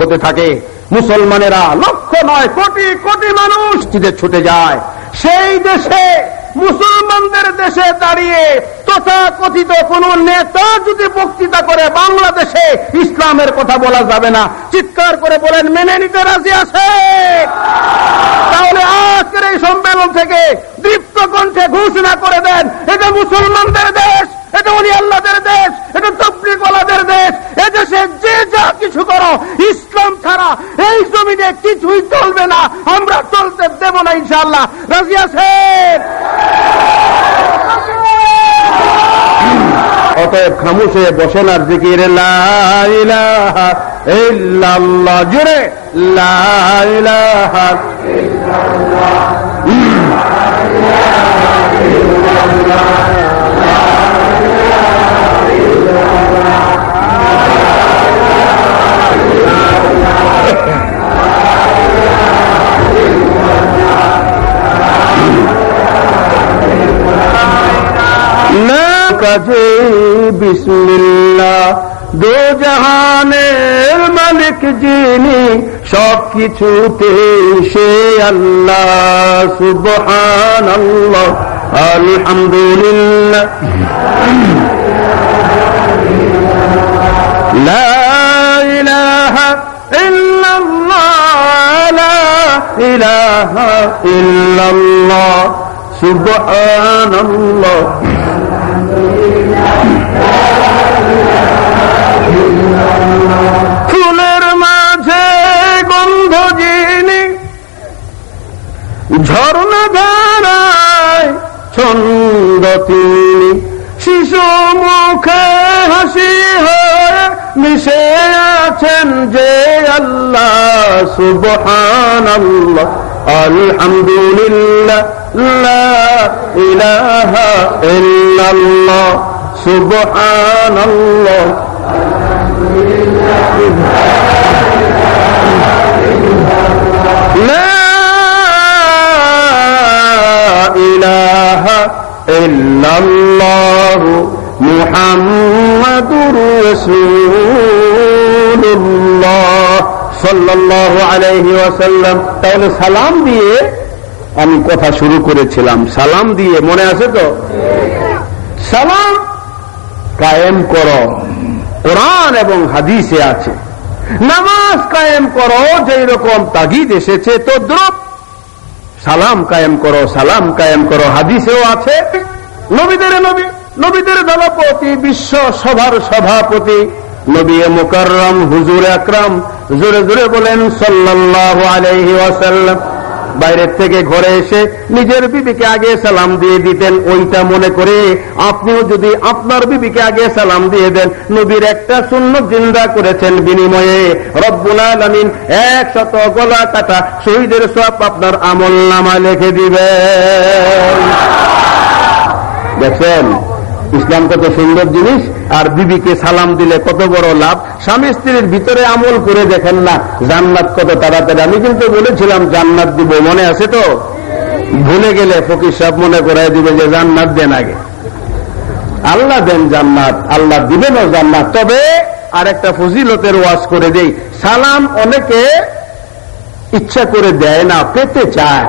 হতে থাকে। মুসলমানেরা লক্ষ নয় কোটি কোটি মানুষ মসজিদে ছুটে যায়। সেই দেশে মুসলমানদের দেশে দাঁড়িয়ে তথাকথিত কোন নেতা যদি বক্তৃতা করে বাংলাদেশে ইসলামের কথা বলা যাবে না, চিৎকার করে বলেন মেনে নিতে রাজি আছে? তাহলে আজকের এই সম্মেলন থেকে দীপ্ত কণ্ঠে ঘোষণা করে দেন, এটা মুসলমানদের দেশ, এটা ওলি আল্লাহদের দেশ, এটা তাবলীগওয়ালাদের দেশ। এদেশে যে যা কিছু করো ইসলাম ছাড়া এই জমিনে কিছুই চলবে না, আমরা চলতে দেব না ইনশাআল্লাহ। রাজি আছেন? অতএব খামোশ হয়ে বসেন আর জিকির লা ইলাহা ইল্লাল্লাহ, জোরে লা ইলাহা ইল্লাল্লাহ। কাজে বিসমিল্লাহ, দো জাহানের মালিক যিনি, সবকিছুতে সে আল্লাহ। সুবহানাল্লাহ, আলহামদুলিল্লাহ, লা ইলাহা ইল্লাল্লাহ, লা ইলাহা ইল্লাল্লাহ, সুবহানাল্লাহ। ফুলের মাঝে গন্ধ যিনি, ঝর্ণা ধারায় ছন্দ তিনি, শিশু মুখে হাসি হয়ে মিশে আছেন যে আল্লাহ। সুবহানাল্লাহ, আলহামদুলিল্লাহ, লা ইলাহা ইল্লাল্লাহ, সুবহানাল্লাহ। লা ইলাহা ইল্লাল্লাহ, মুহাম্মাদুর রাসূলুল্লাহ সাল্লাল্লাহু আলাইহি ওয়াসাল্লাম। তাহলে সালাম দিয়ে আমি কথা শুরু করেছিলাম, সালাম দিয়ে, মনে আছে তো? সালাম কায়েম করো, কোরআন এবং হাদিসে আছে। নামাজ কায়েম করো, যেই রকম তাগিদ এসেছে তদ্রুপ সালাম কায়েম করো, সালাম কায়েম করো, হাদিসেও আছে। নবীদের নবী, নবীদের দলপতি, বিশ্ব সভার সভাপতি নবী মুকাররম হুজুর আকরাম, জোরে জোরে বলেন সাল্লাল্লাহু আলাইহি ওয়াসাল্লাম। বাইরের থেকে ঘরে এসে নিজের বিবিকে আগে সালাম দিয়ে দিতেন, ওইটা মনে করে আপনিও যদি আপনার বিবিকে আগে সালাম দিয়ে দেন, নবীর একটা সুন্নাত জিন্দা করেছেন, বিনিময়ে রব্বুল আলামিন 100 গলা কাটা শহীদের সওয়াব আপনার আমলনামায় লিখে দিবেন। দেখেন ইসলাম কত সুন্দর জিনিস, আর বিবিকে সালাম দিলে কত বড় লাভ। স্বামী স্ত্রীর ভিতরে আমল করে দেখেন না, জান্নাত কত তাড়াতাড়ি। আমি কিন্তু বলেছিলাম জান্নাত দিব, মনে আছে তো? ভুলে গেলে ফকির সাহেব মনে করাই দিবে যে জান্নাত দেন আগে। আল্লাহ দেন জান্নাত, আল্লাহ দিবেনও জান্নাত। তবে আর একটা ফজিলতের ওয়াজ করে দেই, সালাম অনেকে ইচ্ছা করে দেয় না, পেতে চায়,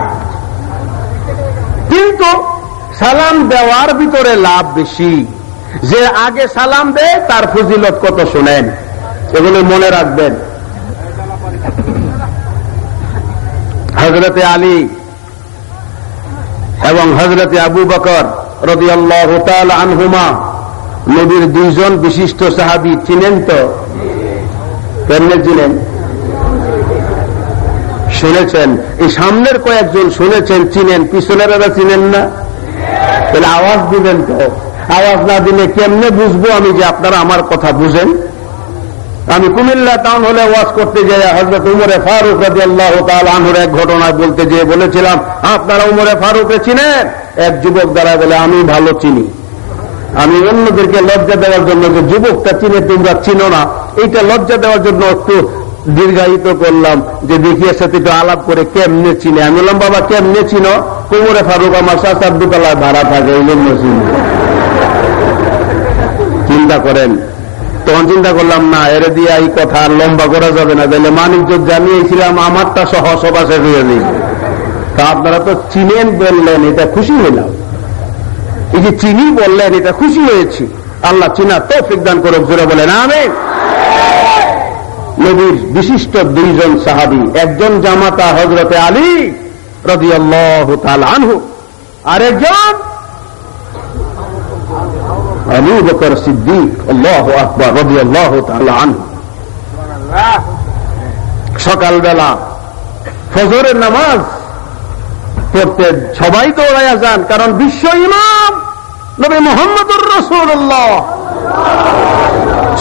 কিন্তু সালাম দেওয়ার ভিতরে লাভ বেশি। যে আগে সালাম দেয় তার ফজিলত কত শোনেন, এগুলো মনে রাখবেন। হযরতে আলী এবং হযরতে আবু বকর রাদিয়াল্লাহু তাআলা আনহুমা, নবীর দুইজন বিশিষ্ট সাহাবী, চিনেন তো? কেমনে চিনেন? শুনেছেন। এই সামনের কয়েকজন শুনেছেন, চিনেন, পিছনেরা চিনেন না? তাহলে আওয়াজ দিবেন তো। আওয়াজ না দিলে কেমনে বুঝবো আমি যে আপনারা আমার কথা বুঝেন? আমি কুমিল্লা টাউন হলে ওয়াজ করতে যাই, হযরত উমরে ফারুক রাদিয়াল্লাহু তাআলা আনহুর এক ঘটনা বলতে যেয়ে বলেছিলাম, আপনারা উমরে ফারুককে চিনেন? এক যুবক দ্বারা বলে, আমি ভালো চিনি। আমি অন্যদেরকে লজ্জা দেওয়ার জন্য, যে যুবকটা চিনে তোমরা চিনো না, এইটা লজ্জা দেওয়ার জন্য একটু দীর্ঘায়িত করলাম, যে দেখিয়ে সাথে একটু আলাপ করে কেমনে চিনে। আমি বললাম, বাবা কেমনে চিনো? উমরে ফারুক আমার চাচার দোতলায় ভাড়া থাকে, এই জন্য চিনি। চিন্তা করেন, তখন চিন্তা করলাম না, এর দিয়ে এই কথা আর লম্বা করা যাবে না, তাহলে মানিকজোর জানিয়েছিলাম আমারটা সহ সবা শেষ হয়ে যাবে। তা আপনারা তো চিনেন বললেন, এটা খুশি হইলাম। এই যে চিনি বললেন, এটা খুশি হয়েছি। আল্লাহ চিনা তৌফিক দান করুক, জোরে বলেন আমিন। নবীর বিশিষ্ট দুইজন সাহাবী, একজন জামাতা হযরতে আলী রাদিয়াল্লাহু তাআলা আনহু, আরেকজন আবু বকর সিদ্দিক আল্লাহু আকবার রাদিয়াল্লাহু তাআলা আনহু। সকালবেলা ফজরের নামাজ পড়তে সবাই দৌড়াইয়া যান, কারণ বিশ্ব ইমাম নবী মুহাম্মদুর রাসূলুল্লাহ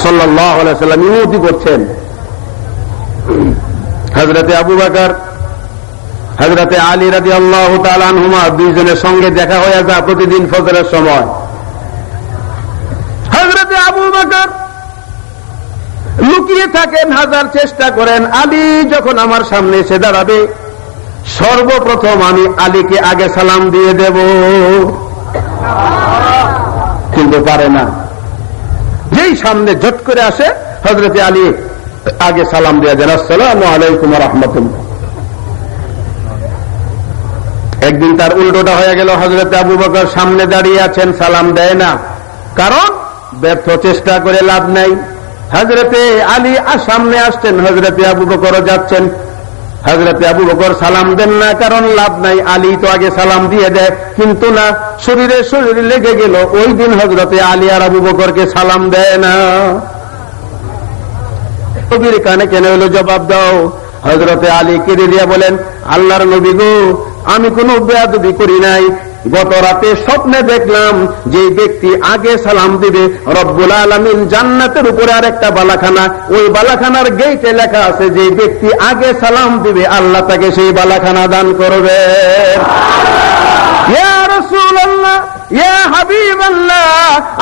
সাল্লাল্লাহু আলাইহি ওয়াসাল্লাম ইমামতি করছেন। হযরতে আবু বকর, হযরতে আলী রাদিয়াল্লাহু তাআলা আনহুমা দুইজনের সঙ্গে দেখা হয়ে যায় প্রতিদিন ফজরের সময়। হযরতে আবু বকর লুকিয়ে থাকেন, হাজার চেষ্টা করেন, আলী যখন আমার সামনে এসে দাঁড়াবে সর্বপ্রথম আমি আলীকে আগে সালাম দিয়ে দেব, কিন্তু পারে না। যেই সামনে জট করে আসে হযরতে আলী আগে সালাম দিয়ে দেন, আসসালামু আলাইকুম ওয়া রাহমাতুল্লাহ। একদিন তার উল্টোটা হয়ে গেল, হযরতে আবু বকর সামনে দাঁড়িয়ে আছেন, সালাম দেয় না, কারণ ব্যর্থ চেষ্টা করে লাভ নাই। হযরতে আলী সামনে আসছেন, হযরতে আবু বকরও যাচ্ছেন, হযরতে আবু বকর সালাম দেন না, কারণ লাভ নাই, আলী তো আগে সালাম দিয়ে দেয়, কিন্তু না, শরীরে লেগে গেল। ওই দিন হযরতে আলী আর আবু বকরকে সালাম দেয় না। নবীর কানে কেন হলো, জবাব দাও। হযরতে আলী কেঁদে দিয়া বলেন, আল্লাহর নবী গো, আমি কোনো বেয়াদবি করি নাই। গত রাতে স্বপ্নে দেখলাম যে ব্যক্তি আগে সালাম দিবে, রব্বুল আলামিন জান্নাতের উপরে আরেকটা বালাখানা, ওই বালাখানার গেটে লেখা আছে যে ব্যক্তি আগে সালাম দিবে আল্লাহ তাকে সেই বালাখানা দান করবে। ইয়া রাসূলুল্লাহ, ইয়া হাবিবাল্লাহ,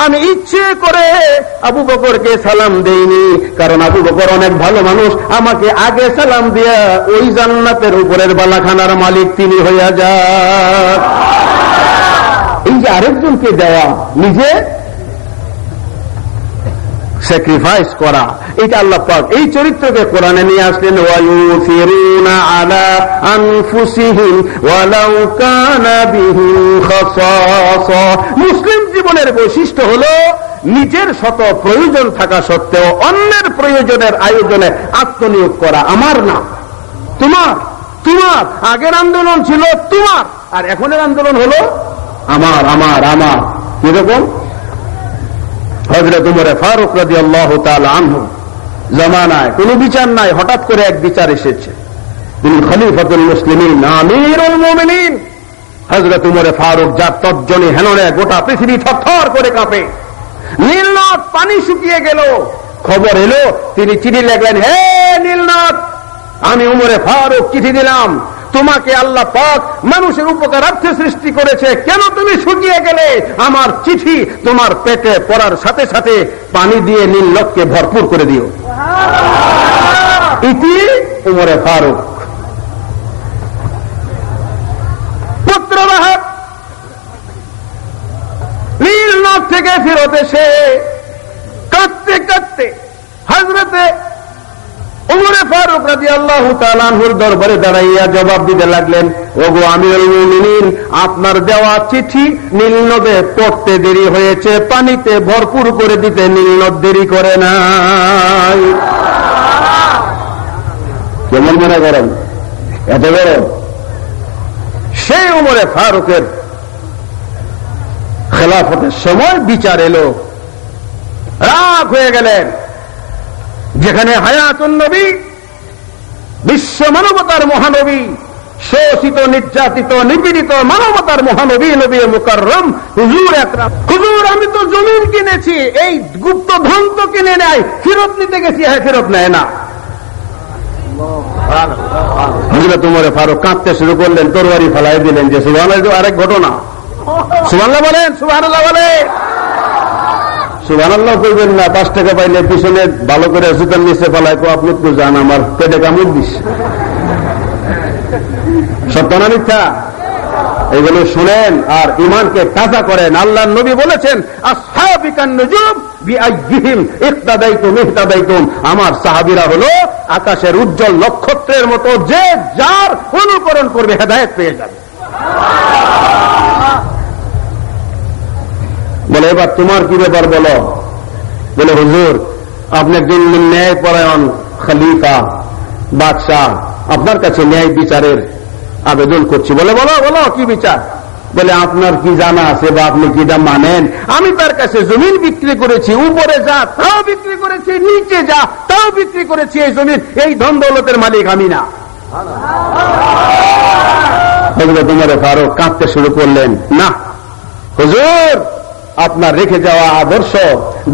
আমি ইচ্ছে করে আবু বকরকে সালাম দেইনি, কারণ আবু বকর অনেক ভালো মানুষ, আমাকে আগে সালাম দিয়া ওই জান্নাতের উপরের বালাখানার মালিক তিনি হইয়া যান। এই যে আরেকজনকে দেওয়া, নিজে স্যাক্রিফাইস করা, এটা আল্লাহ পাক এই চরিত্রকে কোরআনে নিয়ে আসলেন। ওয়ায়ুসিরুনা আলা আনফুসিহিম ওয়ালাউ কানা বিহিম খাসাসা। মুসলিম জীবনের বৈশিষ্ট্য হলো নিজের শত প্রয়োজন থাকা সত্ত্বেও অন্যের প্রয়োজনের আয়োজনে আত্মনিয়োগ করা। আমার না, তোমার। তোমার আগের আন্দোলন ছিল তোমার, আর এখনের আন্দোলন হলো আমার আমার আমার। কিরকম? হযরত উমর ফারুক রাদিয়াল্লাহু তাআলা আনহু জামানায় কোনো বিচার নাই, হঠাৎ করে এক বিচার এসেছে। তিনি খলিফাতুল মুসলিমিন, আমিরুল মুমিনিন হযরত উমর ফারুক, যার তর্জনী হেননে গোটা পৃথিবী থরথর করে কাঁপে। নীলনদ পানি শুকিয়ে গেল, খবর এলো, তিনি চিঠি লিখলেন, হে নীলনদ, আমি উমরে ফারুক চিঠি দিলাম, তোমাকে আল্লাহ পাক মানুষের উপকারার্থে সৃষ্টি করেছে, কেন তুমি শুকিয়ে গেলে? আমার চিঠি তোমার পেটে পড়ার সাথে সাথে পানি দিয়ে নীলনদকে ভরপুর করে দিও। ইতি উমরে ফারুক। পুত্রবাহক নীলনদ থেকে ফেরত এসে কাঁদতে কাঁদতে হযরতে উমরে ফারুক রাদিয়াল্লাহু তাআলা আনহুর দরবারে দাঁড়াইয়া জবাব দিতে লাগলেন, ওগো আমিরুল মুমিনিন, আপনার দেওয়া চিঠি নীলনদে পড়তে দেরি হয়েছে, পানিতে ভরপুর করে দিতে নীলনদ দেরি করে নাই। কেমন মনে করেন? এত বড় সেই উমরে ফারুকের খেলাফতের সময় বিচার এলো, রাগ হয়ে গেলেন। যেখানে হায়াতুন নবী, বিশ্ব মানবতার মহানবী, শোষিত নির্যাতিত নিপীড়িত মানবতার মহানবী, নবী মুকাররম হুজুর আকরাম, হুজুর আমি তো জমিন কিনেছি, এই গুপ্ত ধন তো কিনে নেয়, ফেরত নিতে গেছি, হ্যাঁ ফেরত নেয় না। হযরত উমর ফারুক কাঁদতে শুরু করলেন, তরবারি ফেলাই দিলেন। যে সুবহানাল্লাহ, আরেক ঘটনা। সুবহানাল্লাহ বলেন, সুবহানাল্লাহ বলেন। সুবহানাল্লাহ কইবেন না, 5 টাকা পাইলে পিছনে ভালো করে জুতার নিচে ফেলায়, আপনি তো জান আমার পেটে কামড় দিস। সত্য না মিথ্যা? এগুলো শুনেন আর ইমানকে তাজা করেন। আল্লাহর নবী বলেছেন, আসহাবিকান নুজুম বিআইয়িহিম ইক্তাদাইতুম ইহতাদাইতুম, আমার সাহাবীরা হলো আকাশের উজ্জ্বল নক্ষত্রের মতো, যে যার অনুকরণ করবে হেদায়েত পেয়ে যাবে। বলে এবার তোমার কি ব্যাপার বলো? বলে হুজুর, আপনি একজন ন্যায়পরায়ণ খলিফা বাদশাহ, আপনার কাছে ন্যায় বিচারের আবেদন করছি। বলে বলো বলো কি বিচার? বলে আপনার কি জানা আছে বা আপনি কিটা মানেন? আমি তার কাছে জমিন বিক্রি করেছি, উপরে যা তাও বিক্রি করেছি, নিচে যা তাও বিক্রি করেছি। এই জমির এই ধন দৌলতের মালিক আমি না। তোমার ফারুক কাঁদতে শুরু করলেন, না হুজুর, আপনার রেখে যাওয়া আদর্শ,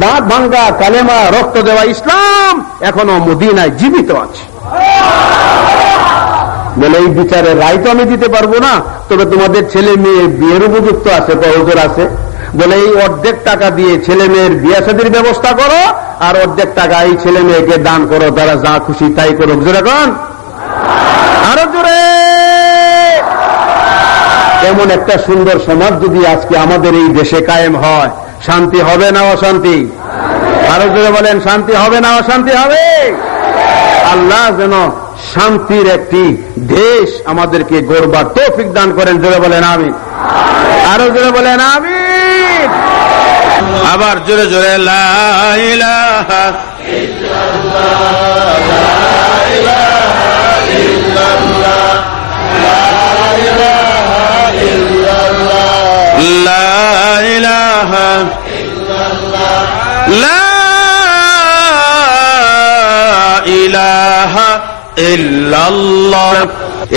দাঁত ভাঙ্গা কালেমা, রক্ত দেওয়া ইসলাম এখনো মদিনায় জীবিত আছে। বলে এই বিচারের রায় তো আমি দিতে পারবো না, তবে তোমাদের ছেলে মেয়ে বিয়ের উপযুক্ত আছে তো হুজুর আছে। বলে এই অর্ধেক টাকা দিয়ে ছেলে মেয়ের বিয়ে শাদীর ব্যবস্থা করো, আর অর্ধেক টাকা এই ছেলে মেয়েকে দান করো, তারা যা খুশি তাই করো। হুজুর এখন আরো জোরে। এমন একটা সুন্দর সমাজ যদি আজকে আমাদের এই দেশে কায়েম হয়, শান্তি হবে না অশান্তি? আরো জোরে বলেন, শান্তি হবে না অশান্তি হবে? আল্লাহ যেন শান্তির একটি দেশ আমাদেরকে গড়বার তৌফিক দান করেন। জোরে বলেন আমিন। আরো জোরে বলেন আমিন। আবার জোরে জোরে লা ইলাহা ইল্লাল্লাহ, লা ইলাহা ইল্লাল্লাহ, লা ইলাহা ইল্লাল্লাহ, লা ইলাহা ইল্লাল্লাহ, লা ইলাহা ইল্লাল্লাহ।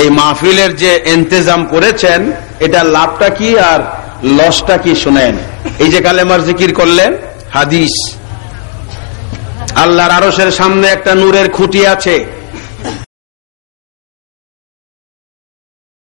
এই মাহফিলের যে ইন্তজাম করেছেন, এটা লাভটা কি আর লসটা কি শুনেন। এই যে কালেমার জিকির করলেন, হাদিস, আল্লাহর আরশের সামনে একটা নূরের খুঁটি আছে,